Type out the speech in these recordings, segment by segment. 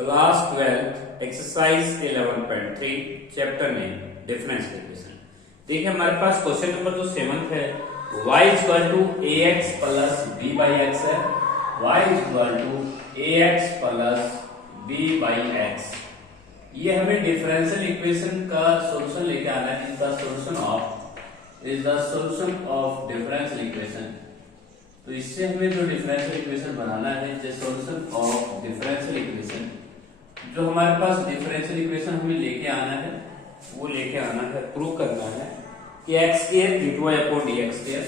Class 12 exercise 11.3 chapter में differential equation. देखिए हमारे पास क्वेश्चन नंबर जो 7th है y equal to ax plus b by x है। y equal to ax plus b by x, ये हमें डिफरेंशियल इक्वेशन का सॉल्यूशन लेके आना है। Is the solution of differential equation. तो इससे हमें जो डिफरेंशियल इक्वेशन बनाना है, the solution of differential equation, जो हमारे पास डिफरेंशियल इक्वेशन हमें लेके आना है, वो लेके आना है, प्रूव करना है कि x square d2y upon dx square,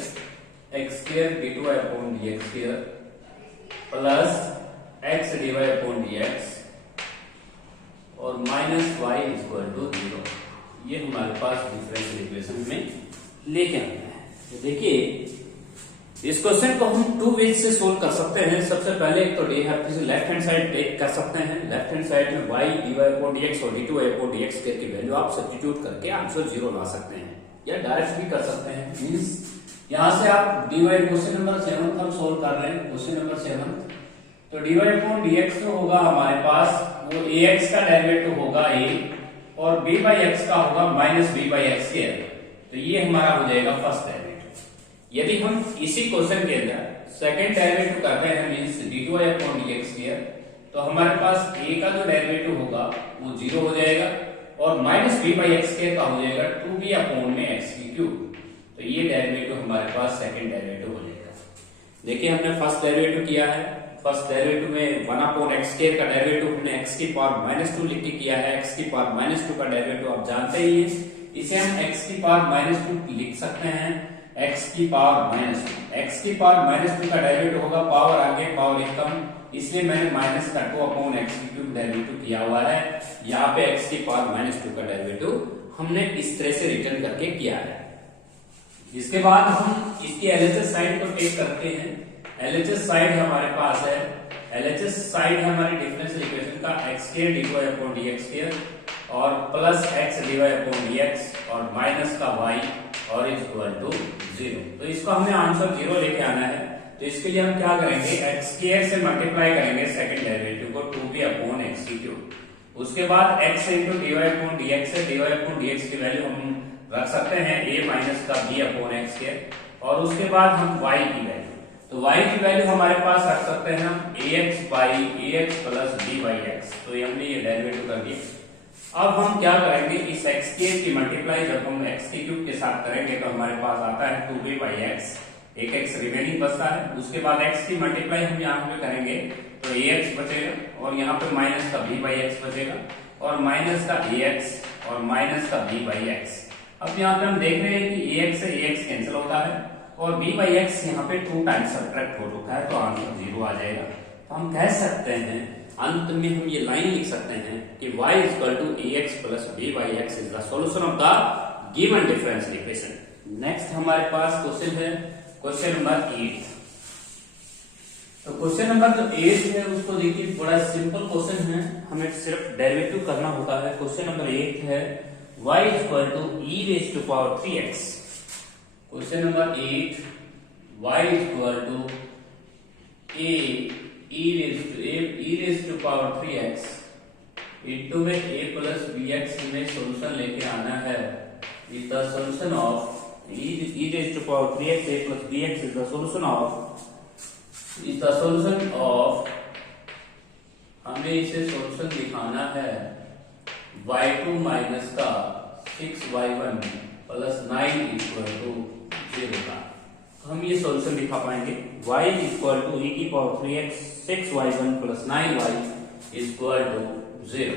x square d2y upon dx square plus x dy upon dx और माइनस y इक्वल टू 0, ये हमारे पास डिफरेंशियल इक्वेशन में लेके आना है। तो देखिए इस क्वेश्चन को हम टू वेज से सोल्व कर सकते हैं। सबसे पहले तो लेफ्ट हैंड साइड टेक कर सकते हैं। लेफ्ट हैंड साइड में y dy अपॉन dx और d2y अपॉन dx की वैल्यू आप सब्स्टिट्यूट करके आंसर 0 ला सकते हैं, या डायरेक्ट भी कर सकते हैं। मींस यहां से आप dy, क्वेश्चन नंबर 7 हम सोल्व कर रहे हैं, क्वेश्चन नंबर 7। तो dy अपॉन dx जो होगा हमारे पास, वो ax का डेरिवेटिव होगा a और b बाई एक्स का होगा minus b by x square. तो ये हमारा हो जाएगा फर्स्ट डेरिवेटिव। यदि हम इसी क्वेश्चन के अंदर सेकंड डेरिवेटिव करते हैं, means d2y upon dx square, तो हमारे पास a का जो डेरिवेटिव होगा वो 0 हो जाएगा और minus b by x square का हो जाएगा 2b अपॉन में x की क्यूब। तो ये डेरिवेटिव हमारे पास सेकंड डेरिवेटिव हो जाएगा। देखिए हमने फर्स्ट डेरिवेटिव किया है। फर्स्ट डेरिवेटिव में 1 अपॉन एक्स स्क्वायर का डेरिवेटिव हमने x की पावर माइनस 2 लिख के किया है। x की पावर माइनस 2 का डेरिवेटिव आप जानते ही हैं, इसे हम x की पावर माइनस 2 लिख सकते हैं। x की पावर माइनस 2, x की पावर माइनस 2 का डेरिवेटिव होगा, पावर आगे पावर एक कम, इसलिए मैंने माइनस का 2 अपॉन एक्स की क्यूब डेरिवेटिव किया हुआ है। यहाँ पे x की पावर माइनस 2 का डेरिवेटिव हमने इस तरह से रिटर्न करके किया है। इसके बाद हम इसकी एलएचएस साइड को टेक करते हैं। एलएचएस साइड हमारे पास है, एलएचएस साइड है हमारी डिफरेंशियल इक्वेशन का x square dy upon dx square और plus x dy upon dx और माइनस का y और इक्वल टू 0। तो इसको हमें आंसर 0 लेके आना है। तो इसके लिए हम क्या करेंगे, x स्क्वायर से मल्टीप्लाई करेंगे सेकंड डेरिवेटिव को 2b अपॉन x की क्यूब। उसके बाद x into dy upon dx है, dy अपॉन dx की वैल्यू हम रख सकते हैं a माइनस का b अपॉन x स्क्वायर और उसके बाद हम y की वैल्यू, तो y की वैल्यू हमारे पास रख सकते हैं हम ax by ax plus b by x। तो ये हमने ये डेरिवेटिव कर दिया। अब हम क्या करेंगे, इस x स्क्वायर की मल्टीप्लाई जब हम x की क्यूब के साथ करेंगे तो हमारे पास आता है 2b बाई x, एक x रिमेनिंग बचता है। उसके बाद x की मल्टीप्लाई हम यहाँ पे करेंगे तो ax बचेगा और यहाँ पे माइनस का b बाई एक्स बचेगा और माइनस का ax और माइनस का b बाई एक्स। अब यहाँ पे हम देख रहे हैं कि ax से ax कैंसिल होता है और b बाई एक्स यहाँ पे 2 टाइम्स सब्ट्रैक्ट हो चुका है, तो आंसर 0 आ जाएगा। तो हम कह सकते हैं, अंत में हम ये लाइन लिख सकते हैं कि y equal to ax plus b by x is the solution of the given differential equation. Next हमारे पास क्वेश्चन है क्वेश्चन नंबर 8। तो क्वेश्चन नंबर जो 8 है उसको देखिए, बड़ा सिंपल क्वेश्चन है, हमें सिर्फ डेरिवेटिव करना होता है। क्वेश्चन नंबर 8 है y equal to e raise to power 3x। Question number 8, y equal to e raise to power 3x into में a प्लस bx में सॉल्यूशन लेके आना है। Is the solution of e raise to power 3x a plus bx is the solution of हमें इसे solution दिखाना है y2 minus का 6y1 प्लस 9 इक्वल टू 0 का। हम ये सॉल्यूशन दिखा पाएंगे y इक्वल टू e की power 3x 6y1 plus 9y equal to 0।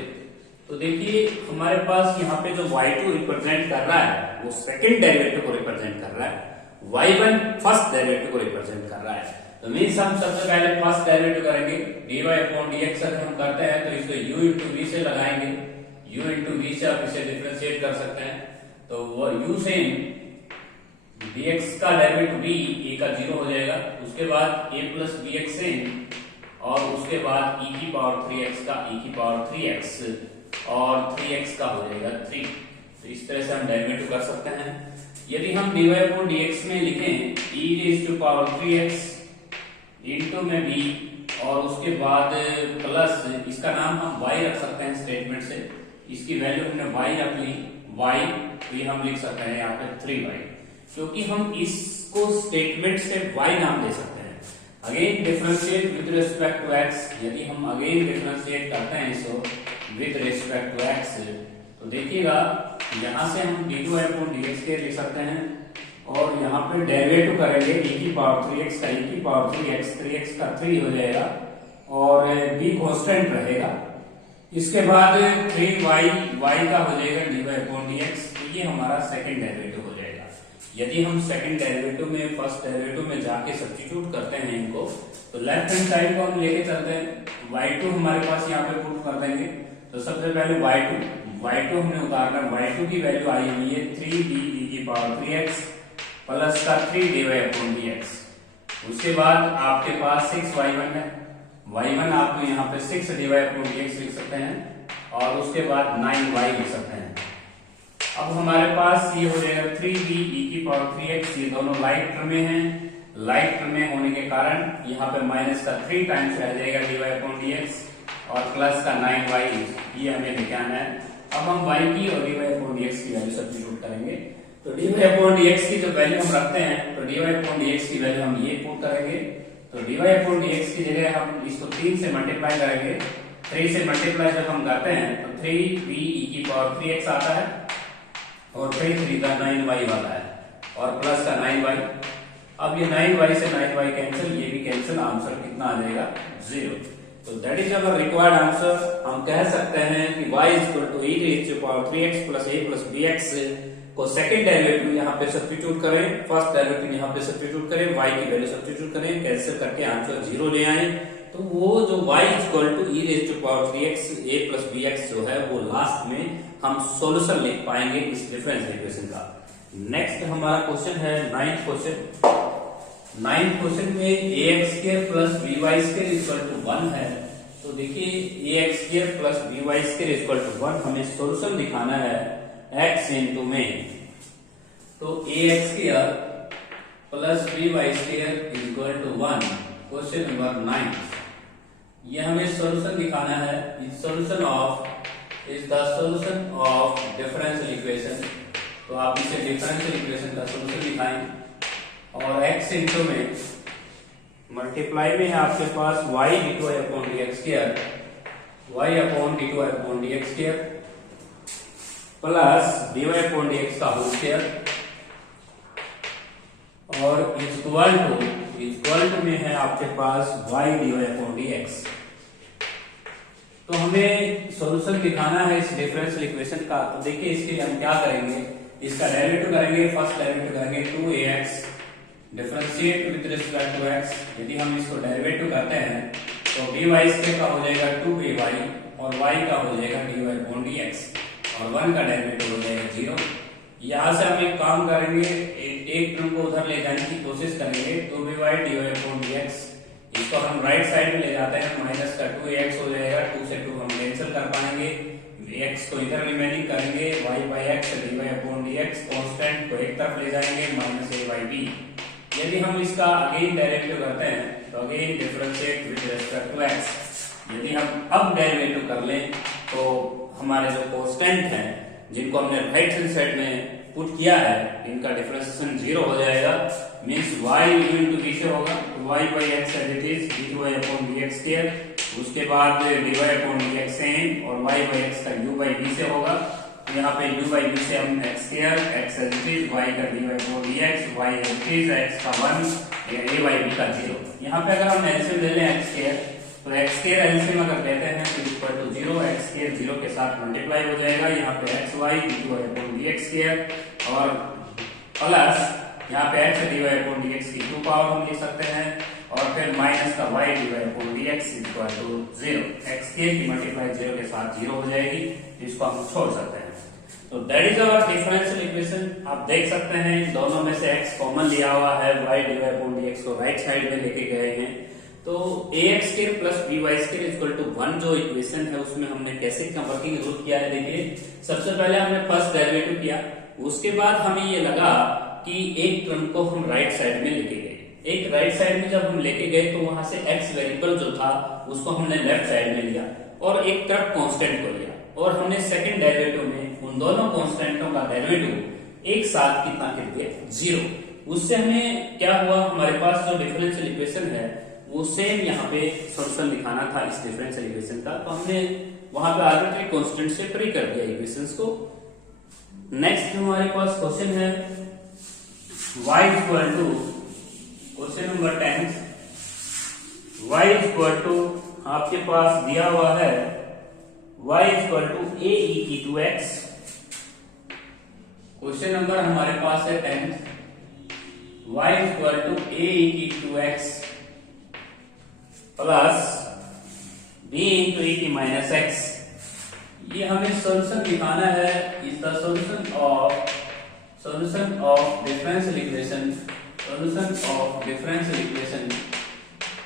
तो देखिए हमारे पास यहाँ पे जो y2 रिप्रेजेंट कर रहा है वो सेकंड डेरिवेटिव को रिप्रेजेंट कर रहा है, y1 फर्स्ट डेरिवेटिव को रिप्रेजेंट कर रहा है। तो मींस हम सबसे पहले फर्स्ट डेरिवेटिव करेंगे, dy अपॉन dx अगर हम करते हैं तो इसको u इंटू v से लगाएंगे, u इंटू v से आप इसे डिफरेंशिएट कर सकते हैं। तो वो u से dx का डेरिवेटिव v a का 0 हो जाएगा। उसके बाद a प्लस bx से और उसके बाद e की पावर 3x का e की पावर 3x और 3x का हो जाएगा 3। तो इस तरह से हम डेरिवेटिव कर सकते हैं। यदि हम dy अपॉन dx में लिखें e raise to power 3x into में v और उसके बाद प्लस इसका नाम हम y रख सकते हैं स्टेटमेंट से, इसकी वैल्यू हमने y रख ली y, तो ये हम लिख सकते हैं यहाँ पे 3y, क्योंकि हम इसको स्टेटमेंट से y नाम दे सकते हैं। Again differentiate with respect to x, यदि हम अगेन डिफरेंशिएट करते हैं इसको विद रिस्पेक्ट टू x, तो देखिएगा यहाँ से हम d2/dx लिख सकते हैं और यहाँ पे डेरिवेटिव करेंगे e की पावर 3x का, e की पावर 3x, 3x का 3 हो जाएगा और b कांस्टेंट रहेगा। इसके बाद 3y, y का हो जाएगा d/dx, तो ये हमारा सेकंड डेरिवेटिव हो जाएगा। यदि हम सेकंड डेरिवेटिव में फर्स्ट डेरिवेटिव में जाके सब्स्टिट्यूट करते हैं इनको, तो लेफ्ट हैंड साइड को हम लेके चलते हैं, y2 हमारे पास यहाँ पे पुट कर देंगे। तो सबसे पहले y2 हमने उतारना, y2 की वैल्यू आई हुई है 3b e की पावर 3x प्लस का 3d/dx। उसके बाद आपके पास 6y1 है, y1 आप यहाँ पे 6d/dx लिख सकते हैं और उसके बाद 9y लिख सकते हैं। अब हमारे पास ये हो जाएगा 3b e की पावर 3x, ये दोनों लाइक टर्म में हैं, लाइक टर्म में होने के कारण यहाँ पे माइनस का 3 टाइम्स रह जाएगा d/dx और प्लस का 9y, ये हमें लेके आना है। अब हम y की और d/dx की वैल्यू सब्स्टिट्यूट करेंगे, तो d/dx की जो वैल्यू हम रखते हैं, तो d/dx की वैल्यू हम ये पुट करेंगे, तो d/dx की जगह हम इसको 3 से मल्टीप्लाई करेंगे। 3 से मल्टीप्लाई जब हम करते हैं तो 3b e की पावर 3x आता है और 3 का 9y वाला है और प्लस का 9y। अब ये 9y से 9y कैंसिल, ये भी कैंसिल, आंसर कितना आ जाएगा 0। तो that is our required answer. हम कह सकते हैं कि y e⁻³ 3x + a + bx को सेकंड डेरिवेटिव यहाँ पे सब्स्टिट्यूट करें, फर्स्ट डेरिवेटिव यहाँ पे सब्स्टिट्यूट करें, y की वैल्यू सब्स्टिट्यूट करें, कैंसिल करके आंसर 0 ले आए, तो वो जो y e⁻³ a + bx जो है वो लास्ट में हम सॉल्यूशन लिख पाएंगे इस डिफरेंशियल इक्वेशन का। नेक्स्ट हमारा क्वेश्चन है 9th क्वेश्चन। 9th क्वेश्चन में ax² + by² 1 है, तो देखिए ax² + by² 1 हमें सॉल्यूशन दिखाना है x इंटू में, तो ax² + by² 1, क्वेश्चन नंबर 9, ये हमें सॉल्यूशन दिखाना है। Solution of is the solution of differential equation, तो आप इसे डिफरेंशियल इक्वेशन का सॉल्यूशन दिखाएं और x इंटू में मल्टीप्लाई में है आपके पास y d2/dx² प्लस d/dx का होल स्क्वायर और इक्वल टू में है आपके पास y d/dx। तो हमें सॉल्यूशन दिखाना है इस डिफरेंशियल इक्वेशन का। तो देखिए इसके लिए हम क्या करेंगे, इसका डेरिवेटिव करेंगे, फर्स्ट डेरिवेटिव करेंगे 2ax differentiate with respect to x। यदि हम इसको डेरिवेटिव करते हैं तो dy² का हो जाएगा 2ay और y का हो जाएगा d/dx और 1 का डेरिवेटिव हो जाएगा 0। यहाँ से हम एक काम करेंगे, एक टर्म को उधर ले जाने की कोशिश करेंगे, 2by d/dx, इसको हम राइट साइड में ले जाते हैं, माइनस का 2ax हो जाएगा, 2 से 2 हम कैंसिल कर पाएंगे, x को इधर रिमेनिंग करेंगे, y/x d/dx कांस्टेंट को एक तरफ ले जाएंगे, -a/b। यदि हम इसका अगेन डेरिवेटिव करते हैं तो again differentiate with respect to x, यदि हम अब डेरिवेटिव कर लें तो हमारे जो कांस्टेंट हैं जिनको हमने राइट हैंड साइड में पुट किया है, इनका डिफरेंशिएशन 0 हो जाएगा, मींस y इनटू b से होगा, y/x as it is d2/dx², उसके बाद d/dx और y/x का u/b से होगा, यहाँ पे u/b से हम x² x as it is y का d/dx y as it is x का 1 a/b का 0। यहाँ पे अगर हम एलसीएम ले लें x² तो x² एलसीएम अगर लेते हैं तो इक्वल टू 0, x² 0 के साथ मल्टीप्लाई हो जाएगा, यहाँ पे xy d2/dx² और प्लस यहाँ पे x d/dx की 2 पावर हम ले सकते हैं और फिर माइनस का y d/dx equal to 0, x² की मल्टीप्लाई 0 के साथ 0 हो जाएगी, इसको हम छोड़ सकते हैं। तो that is our differential equation. आप देख सकते हैं दोनों में से x कॉमन लिया हुआ है, y d/dx को राइट साइड में लेके गए हैं, तो ax² + by² 1 जो इक्वेशन है उसमें हमने कैसे वर्किंग रूल किया है, देखिए सबसे पहले हमने फर्स्ट डेरिवेटिव किया, उसके बाद हमें ये लगा कि एक टर्म को हम राइट साइड में लेके गए, एक राइट साइड में जब हम लेके गए तो वहां से x वेरिएबल जो था उसको हमने लेफ्ट साइड में लिया और एक तरफ कांस्टेंट को लिया, और हमने सेकंड डेरिवेटिव में उन दोनों कांस्टेंटों का डेरिवेटिव एक साथ कितना कर दिया, 0। उससे हमें क्या हुआ, हमारे पास जो डिफरेंशियल इक्वेशन है वो सेम यहाँ पे सॉल्यूशन दिखाना था इस डिफरेंशियल इक्वेशन का, तो हमने वहां पे आर्बिट्री कांस्टेंट से फ्री कर दिया इक्वेशंस को। नेक्स्ट हमारे पास क्वेश्चन है y equal to, question number 10, y equal to आपके पास दिया हुआ है y equal to a e की 2x। क्वेश्चन नंबर हमारे पास है 10, y equal to a e की 2x plus b into e की माइनस x। ये हमें सॉल्यूशन दिखाना है, is the solution of differential equation, solution of differential equation.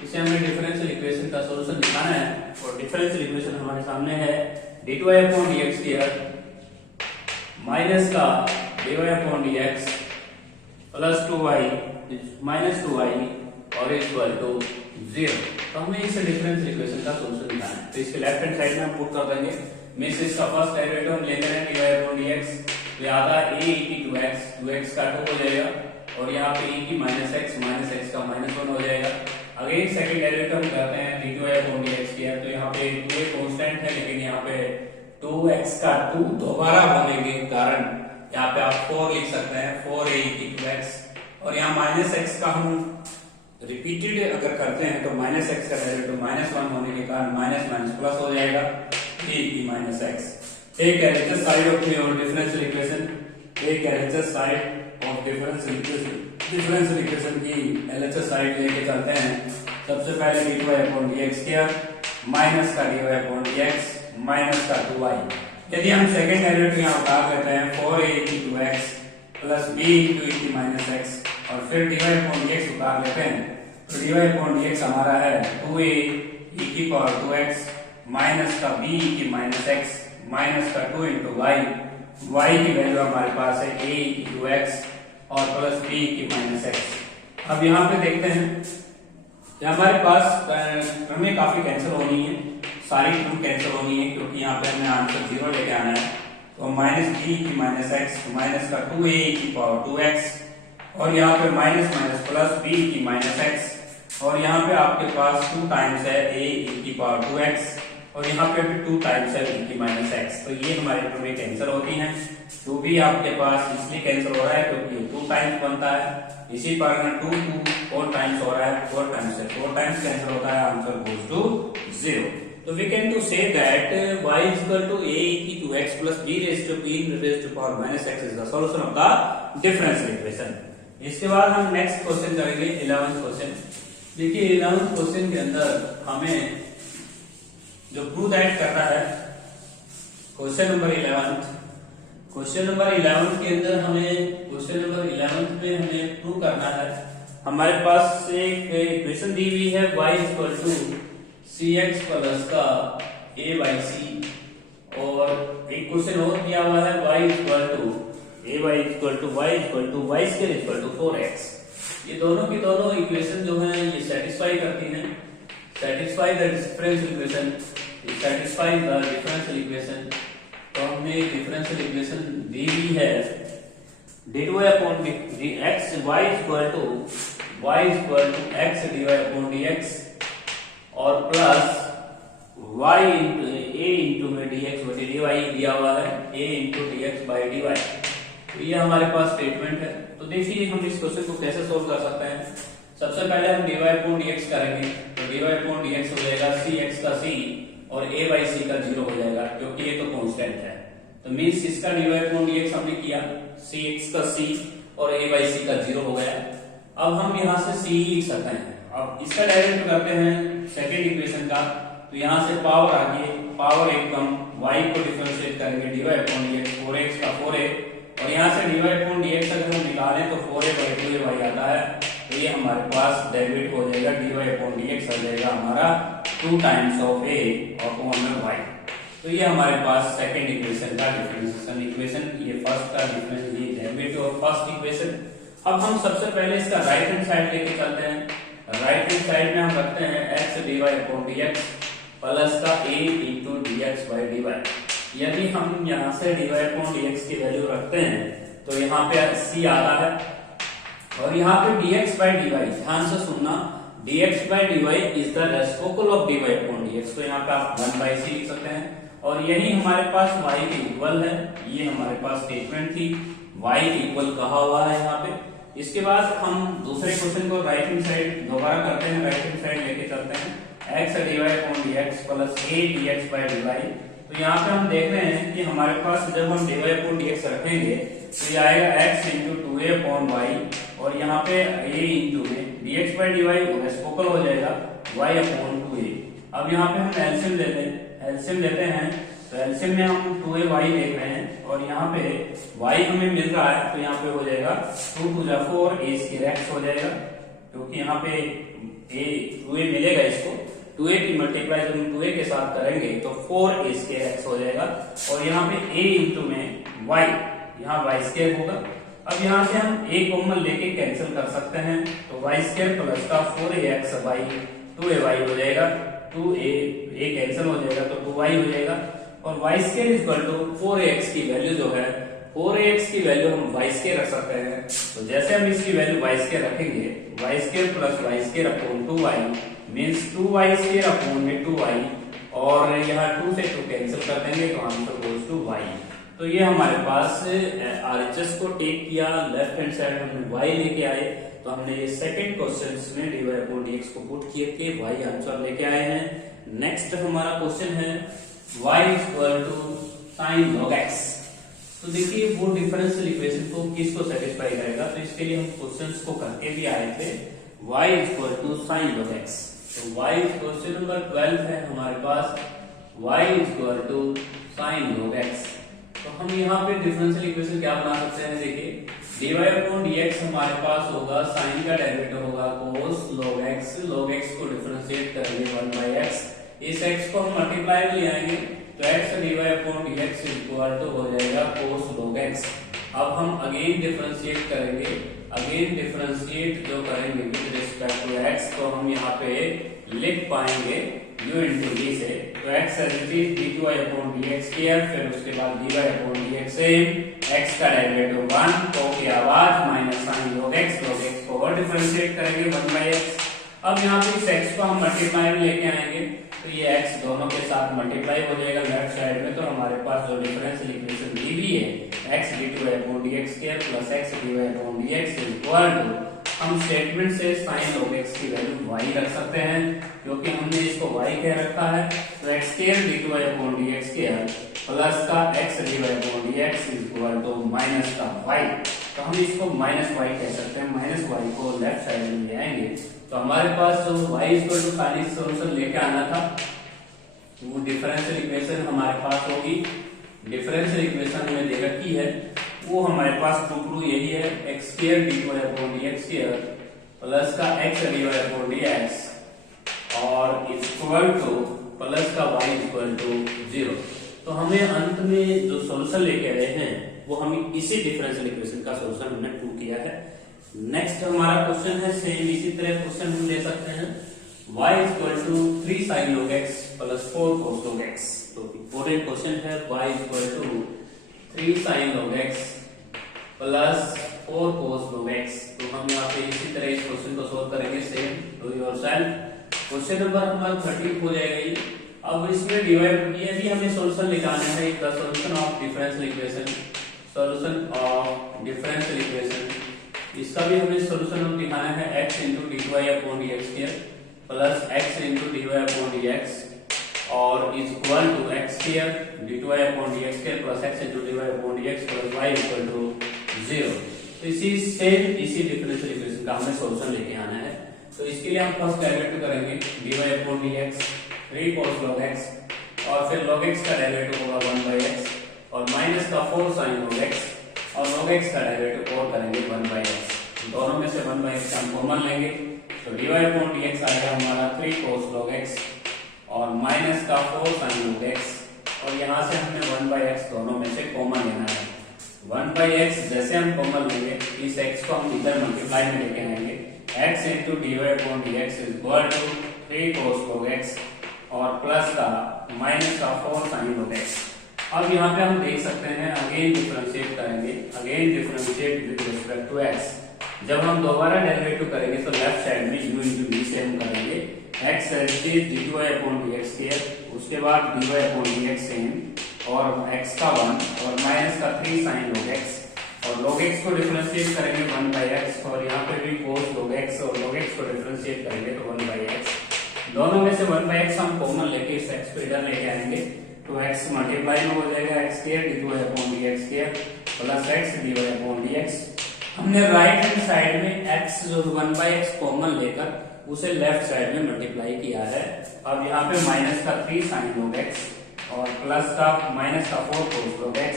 इसे हमें डिफरेंशियल इक्वेशन का सॉल्यूशन दिखाना है, और डिफरेंशियल इक्वेशन हमारे सामने है dy upon dx square minus का dy upon dx plus 2y minus 2y और इक्वल टू 0। तो हमें इस डिफरेंशियल इक्वेशन का सॉल्यूशन निकालना है। तो इसके लेफ्ट हैंड साइड में हम पुट कर देंगे, में से इसका फर्स्ट डेरिवेटिव हम लेते हैं dy अपॉन dx, तो आधा a e की 2x का 2 हो जाएगा, और यहाँ पे e की माइनस x का माइनस 1 हो जाएगा। अगेन सेकंड डेरिवेटिव हम करते हैं dy अपॉन dx किया, तो यहाँ पे 2 कांस्टेंट है, लेकिन यहाँ पे 2x का 2 दोबारा होने के कारण यहाँ पे आप 4 लिख सकते हैं, 4a e की 2x, और यहाँ माइनस x का हम रिपीटेड अगर करते हैं तो माइनस x का डेरिवेटिव माइनस 1 होने के कारण माइनस माइनस प्लस हो जाएगा, a की minus x। Take LHS side of your differential equation, take LHS side of differential equation की LHS साइड लेके चलते हैं। सबसे पहले dy अपॉन dx किया, माइनस का dy अपॉन dx माइनस का 2y। यदि हम सेकंड डेरिवेटिव यहाँ उतार लेते हैं 4a की 2x plus b into e की माइनस x, और फिर dy अपॉन dx उतार लेते हैं, तो dy अपॉन dx हमारा है 2a e की पावर 2x माइनस का b e की माइनस x माइनस का 2 इंटू y। y की वैल्यू हमारे पास है a e की 2x और प्लस b की माइनस x। अब यहाँ पे देखते हैं हमारे पास क्रमें काफी कैंसिल होनी है, सारी टर्म कैंसिल होनी है, क्योंकि यहाँ पे हमें आंसर 0 लेके आना है। तो माइनस b की माइनस x माइनस का 2a की पावर 2x, और यहाँ पे माइनस माइनस प्लस b की माइनस x, और यहाँ पे आपके पास 2 टाइम्स है a e की पावर 2x, और यहाँ पे भी 2 टाइम्स है b की माइनस x। तो ये हमारी टर्में कैंसिल होती हैं। 2b आपके पास इसलिए कैंसिल हो रहा है क्योंकि ये 2 टाइम्स बनता है, इसी कारण 2 4 टाइम्स हो रहा है, 4 टाइम्स से 4 टाइम्स कैंसिल होता है, answer goes to 0। So we can to say that y is equal to a e की 2x plus b raised to b raised to power minus x is the solution of the differential equation। इसके बाद हम next question करेंगे 11th question. देखिए 11th question के अंदर हमें जो प्रूव दैट करना है, क्वेश्चन नंबर 11th के अंदर हमें क्वेश्चन नंबर 11th में हमें प्रूव करना है। हमारे पास एक इक्वेशन दी हुई है y is equal to cx plus का a बाई सी, और एक क्वेश्चन और दिया हुआ है y equal to y equal to y square equal to 4x। ये दोनों की दोनों इक्वेशन जो है ये सेटिस्फाई करती हैं, satisfy the differential equation, satisfy the differential equation. तो हमने डिफरेंशियल इक्वेशन दी हुई है dy upon dx y equal to x dy upon dx और plus y into a into में dx बटे dy दिया हुआ है a into dx by dy। तो ये हमारे पास स्टेटमेंट है। तो देखिए हम इस क्वेश्चन को कैसे सोल्व कर सकते हैं। सबसे पहले हम dy अपॉन dx करेंगे, तो dy अपॉन dx हो जाएगा cx का c और a बाई c का 0 हो जाएगा, क्योंकि ये तो कांस्टेंट है। तो मींस इसका dy अपॉन dx हमने किया, cx का c और a बाई c का 0 हो गया। अब हम यहाँ से c लिख सकते हैं। अब इसका डायरेक्ट करते हैं सेकेंड इक्वेशन का, तो यहाँ से पावर आगे पावर एकदम y को डिफरेंशिएट करेंगे dy अपॉन dx 4x का 4a, और यहाँ से dy अपॉन dx अगर हम निकालें तो 4a बाई 2a आता है। तो ये हमारे पास डेरिवेटिव हो जाएगा dy अपॉन dx आ जाएगा हमारा 2 times of a upon y। तो ये हमारे पास सेकेंड इक्वेशन का डिफरेंशिएशन इक्वेशन, ये फर्स्ट का डिफरेंस, ये डेरिवेटिव ऑफ फर्स्ट इक्वेशन। अब हम सबसे पहले इसका राइट हैंड साइड लेके चलते हैं। राइट हैंड साइड में हम रखते हैं x dy upon dx plus का a into dx by dy। यदि हम यहाँ से dy अपॉन dx की वैल्यू रखते हैं तो यहाँ पे c आता है और यहाँ पे dx बाई dy, ध्यान से सुनना, dx by dy is the reciprocal of dy upon dx। तो यहाँ पे आप 1 बाई c लिख सकते हैं और यही हमारे पास y के इक्वल है। ये हमारे पास स्टेटमेंट थी, y के इक्वल कहा हुआ है यहाँ पे। इसके बाद हम दूसरे क्वेश्चन को राइट हैंड साइड दोबारा करते हैं, राइट हैंड साइड लेके चलते हैं x dy upon dx plus a dx by dy। तो यहाँ पे हम देख रहे हैं कि हमारे पास जब हम dy अपॉन dx रखेंगे तो ये आएगा x into 2a upon y और यहाँ पे a इंटू में dx बाई dy रेसिप्रोकल हो जाएगा y अपॉन 2a। अब यहाँ पे हम एलसीएम लेते हैं तो एलसीएम में हम 2ay देख रहे हैं और यहाँ पे y हमें मिल रहा है तो यहाँ पे हो जाएगा 2 टू 4 a स्क्वायर x हो जाएगा, क्योंकि यहाँ पे a 2a मिलेगा, इसको 2a की मल्टीप्लाई जब हम 2a के साथ करेंगे तो 4a स्क्वायर x हो जाएगा और यहाँ पे a इंटू में y, यहाँ y स्क्वायर होगा। अब यहाँ से हम a कॉमन लेके कैंसिल कर सकते हैं तो y स्क्वायर प्लस का 4ax बाई 2ay हो जाएगा, 2a कैंसिल हो जाएगा तो 2y हो जाएगा और y square equal to 4ax की वैल्यू जो है 4ax की वैल्यू हम y स्क्वायर रख सकते हैं। तो जैसे हम इसकी वैल्यू y स्क्वायर रखेंगे y square plus y square upon 2y means 2y square upon में 2y और यहाँ 2 से 2 कैंसिल कर देंगे तो आंसर गोज टू y। तो ये हमारे पास RHS को टेक किया, लेफ्ट हैंड साइड हमने y लेके आए तो हमने ये सेकंड क्वेश्चन में dy अपॉन dx को पुट किए थे, y आंसर लेके आए हैं। नेक्स्ट हमारा क्वेश्चन है y equal to sin log x। तो देखिए वो डिफरेंशियल इक्वेशन को किसको सेटिस्फाई करेगा, तो इसके लिए हम क्वेश्चंस को करके भी आए थे। y equal to sin log x, तो y क्वेश्चन नंबर 12 है हमारे पास, y equal to sin log x। तो हम यहाँ पे डिफरेंशियल इक्वेशन क्या बना सकते हैं, देखिए dy अपॉन dx हमारे पास होगा, sin का डेरिवेटिव होगा cos log x, log x को डिफरेंशिएट करेंगे 1 बाई x, इस x को हम मल्टीप्लाई में ले आएंगे तो x dy upon dx equal to हो जाएगा cos log x। अब हम अगेन डिफरेंशिएट करेंगे, अगेन डिफरेंशिएट जो करेंगे विद रिस्पेक्ट टू x तो हम यहाँ पे लिख पाएंगे u इंटू d से, तो x dy अपॉन dx किया, फिर उसके बाद dy अपॉन dx से x का डेरिवेटिव 1 को की आवाज माइनस sin log x को और डिफरेंशिएट करेंगे 1 बाई x। अब यहाँ पे इस x को हम मल्टीप्लाई में लेके आएंगे तो ये x दोनों के साथ मल्टीप्लाई हो जाएगा लेफ्ट साइड में, तो हमारे पास जो डिफरेंशियल इक्वेशन दी हुई है x dy upon dx square plus x dy upon dx equal to, हम स्टेटमेंट से sin log x की वैल्यू y रख सकते हैं क्योंकि हमने इसको y कह रखा है, तो x square dy upon dx square plus का x dy upon dx equal to minus का y, तो हम इसको माइनस y कह सकते हैं। माइनस y को लेफ्ट साइड में ले आएंगे तो हमारे पास जो y equal to sine solution लेके आना था वो डिफरेंशियल इक्वेशन हमारे पास होगी। डिफरेंशियल इक्वेशन हमें दे रखी है वो हमारे पास टू यही है, x square dy upon dx square plus का x dy अपॉन dx और इक्वल टू प्लस का y इक्वल टू 0। तो हमें अंत में जो सॉल्यूशन लेके आए हैं वो हम इसी डिफरेंशियल इक्वेशन का सॉल्यूशन हमने प्रूव किया है। नेक्स्ट हमारा क्वेश्चन है सेम इसी तरह क्वेश्चन हम ले सकते हैं y equal to 3 sin log x plus 4 cos log x। तो इंपॉर्टेंट क्वेश्चन है y equal to 3 sin log x plus 4 cos log x। तो हम यहाँ पे इसी तरह इस क्वेश्चन को सोल्व करेंगे, same do yourself. Question number हमारा 13 हो जाएगा ये। अब इसमें डिवाइड यदि हमें सॉल्यूशन निकालना है, the solution of differential equation, solution of differential equation, इसका भी हमें सॉल्यूशन हम दिखाना है x into dy upon dx square plus x into dy upon dx और is equal to x square dy upon dx square plus x into dy upon dx plus y equal to 0। तो इसी differential equation का हमें solution लेके आना है। तो इसके लिए हम फर्स्ट डेरिवेटिव करेंगे dy upon dx 3 cos log x और फिर log x का डेरिवेटिव होगा 1 बाई x और माइनस का 4 sin log x और log x का डेरिवेटिव और करेंगे 1 बाई x। दोनों में से 1 बाई x हम कॉमन लेंगे तो dy अपॉन dx आएगा हमारा 3 cos log x और माइनस का 4 sin log x और यहाँ से हमें 1 बाई x दोनों में से कॉमन लेना है 1/x जैसे हम कॉमन लेंगे, इस x को हम इधर मल्टीप्लाई में लेके आएंगे, x into dy/dx is equal to 3 cos log x और प्लस का माइनस का 4 sin log x। अब यहाँ पे हम देख सकते हैं, अगेन डिफरेंशिएट करेंगे, again differentiate with respect to x। जब हम दोबारा डेरिवेटिव करेंगे तो लेफ्ट साइड में u into v से हम करेंगे x dy/dx स्क्वायर, उसके बाद dy/dx सेम और x का 1 और माइनस का 3 sin log x और log x को डिफरेंशिएट करेंगे 1/x और यहाँ पे भी cos log x और log x को डिफरेंशिएट करेंगे तो 1/x। दोनों में से 1/x हम कॉमन लेके इस x को इधर लेके आएंगे तो x मल्टीप्लाई में हो जाएगा x square dy/dx square plus x dy/dx। हमने राइट हैंड साइड में x जो 1/x कॉमन लेकर उसे लेफ्ट साइड में मल्टीप्लाई किया है। अब यहाँ पे माइनस का 3 sin log x और प्लस का माइनस का 4 cos log x।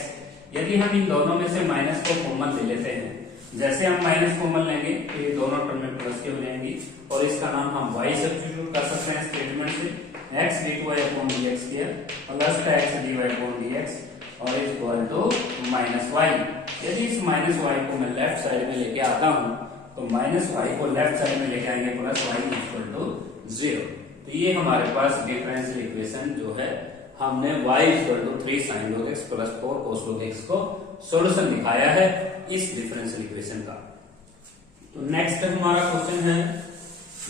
यदि हम इन दोनों में से माइनस को कॉमन ले लेते हैं, जैसे हम माइनस कॉमन लेंगे तो ये दोनों टर्म में प्लस की हो जाएंगी और इसका नाम हम y सब्स्टिट्यूट कर सकते हैं स्टेटमेंट से, x dy/dx प्लस का x dy/dx और is equal to minus y। यदि इस माइनस y को मैं लेफ्ट साइड में लेके आता हूं तो माइनस y को लेफ्ट साइड में लेके आएंगे प्लस y इक्वल टू 0। तो ये हमारे पास डिफरेंशियल इक्वेशन जो है, हमने y equal to 3 sin log x plus 4 cos log x को सॉल्यूशन दिखाया है इस डिफरेंशियल इक्वेशन का। तो नेक्स्ट हमारा क्वेश्चन है,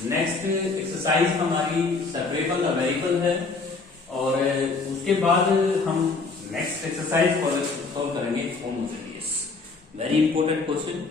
नेक्स्ट एक्सरसाइज हमारी सेपरेबल वेरिएबल है और उसके बाद हम नेक्स्ट एक्सरसाइज सॉल्व करेंगे होमोजेनियस। Very important question.